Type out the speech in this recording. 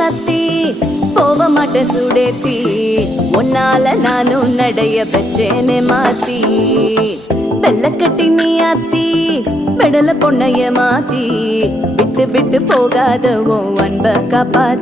சாத்தி போக மாட்ட சுடேத்தி உன்னால நானும் நடைய பெற்றேனே மாத்தி வெள்ள கட்டி நீ ஆத்தி பெடல பொண்ணைய மாத்தி விட்டு விட்டு போகாத உன் அன்ப காப்பாத்தி